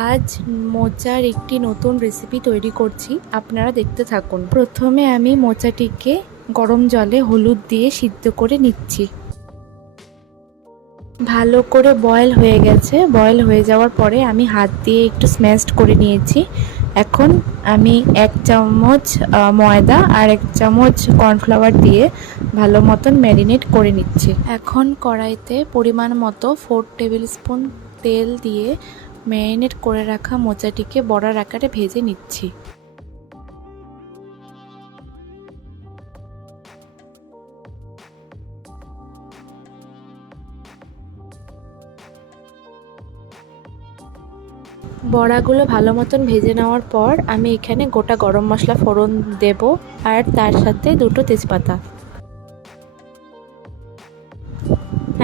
আজ মোচার একটি নতুন রেসিপি তৈরি করছি, আপনারা দেখতে থাকুন। প্রথমে আমি মোচাটিকে গরম জলে হলুদ দিয়ে সিদ্ধ করে নিচ্ছি। ভালো করে বয়েল হয়ে গেছে। বয়েল হয়ে যাওয়ার পরে আমি হাত দিয়ে একটু স্ম্যাশড করে নিয়েছি। এখন আমি 1 চামচ ময়দা আর 1 চামচ কর্নফ্লাওয়ার দিয়ে ভালো মতন ম্যারিনেট করে নিচ্ছি। এখন কড়াইতে পরিমাণ মতো 4 টেবিল স্পুন তেল দিয়ে ম্যারিনেট করে রাখা মোচাটিকে বড়ার আকারে ভেজে নিচ্ছি। বড়াগুলো ভালো মতন ভেজে নেওয়ার পর আমি এখানে গোটা গরম মশলা ফোড়ন দেব আর তার সাথে 2টো তেজপাতা।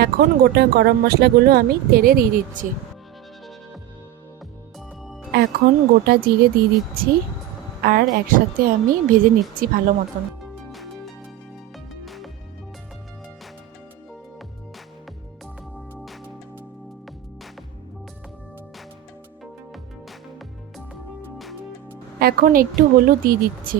এখন গোটা গরম মশলাগুলো আমি তেলে দিয়ে দিচ্ছি। এখন গোটা জিরে দিয়ে দিচ্ছি আর একসাথে আমি ভেজে নিচ্ছি ভালো মতন। এখন একটু হলুদ দিয়ে দিচ্ছি।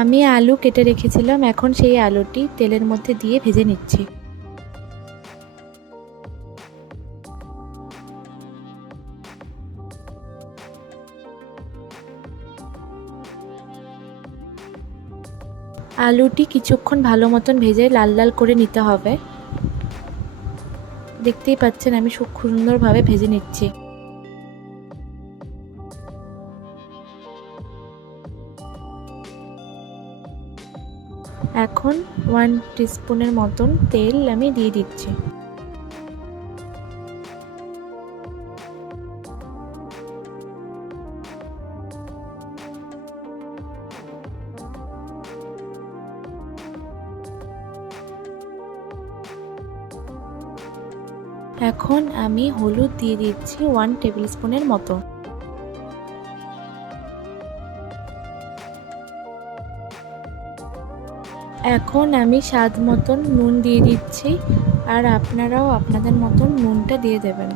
আমি আলু কেটে রেখেছিলাম, এখন সেই আলুটি তেলের মধ্যে দিয়ে ভেজে নিচ্ছি। আলুটি কিছুক্ষণ ভালো মতন ভেজে লাল লাল করে নিতে হবে। দেখতেই পাচ্ছেন আমি খুব সুন্দরভাবে ভেজে নিচ্ছি। এখন 1 টিস্পুনের মতন তেল আমি দিয়ে দিচ্ছি। এখন আমি হলুদ দিয়ে দিচ্ছি 1 টেবিল স্পুনের মতো। এখন আমি স্বাদ মতন নুন দিয়ে দিচ্ছি আর আপনারাও আপনাদের মতন নুনটা দিয়ে দেবেন।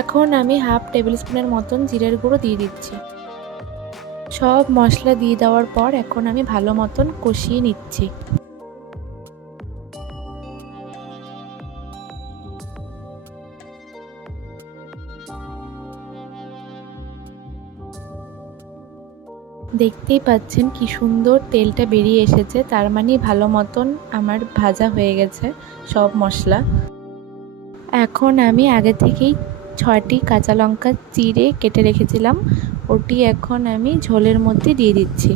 এখন আমি হাফ টেবিল স্পুনের মতন জিরের গুঁড়ো দিয়ে দিচ্ছি। সব মশলা দিয়ে দেওয়ার পর এখন আমি ভালো মতন কষিয়ে নিচ্ছি। দেখতেই পাচ্ছেন কি সুন্দর তেলটা বেরিয়ে এসেছে, তার মানে ভালো মতন আমার ভাজা হয়ে গেছে সব মশলা। এখন আমি আগে থেকেই 6টি কাঁচা লঙ্কা চিড়ে কেটে রেখেছিলাম, ওটি এখন আমি ঝোলের মধ্যে দিয়ে দিচ্ছি।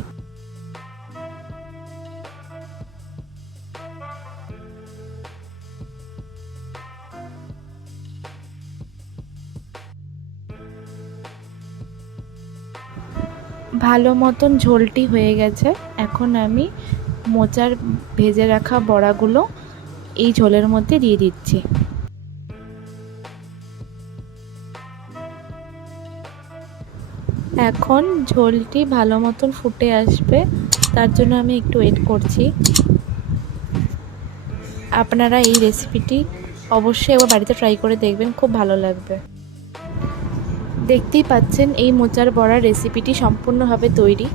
ভালো মতন ঝোলটি হয়ে গেছে। এখন আমি মোচার ভেজে রাখা বড়াগুলো এই ঝোলের মধ্যে দিয়ে দিচ্ছি। এখন ঝোলটি ভালো মতন ফুটে আসবে, তার জন্য আমি একটু ওয়েট করছি। আপনারা এই রেসিপিটি অবশ্যই একবার বাড়িতে ট্রাই করে দেখবেন, খুব ভালো লাগবে। দেখতেই পাচ্ছেন এই মোচার বড়ার রেসিপিটি সম্পূর্ণভাবে তৈরি।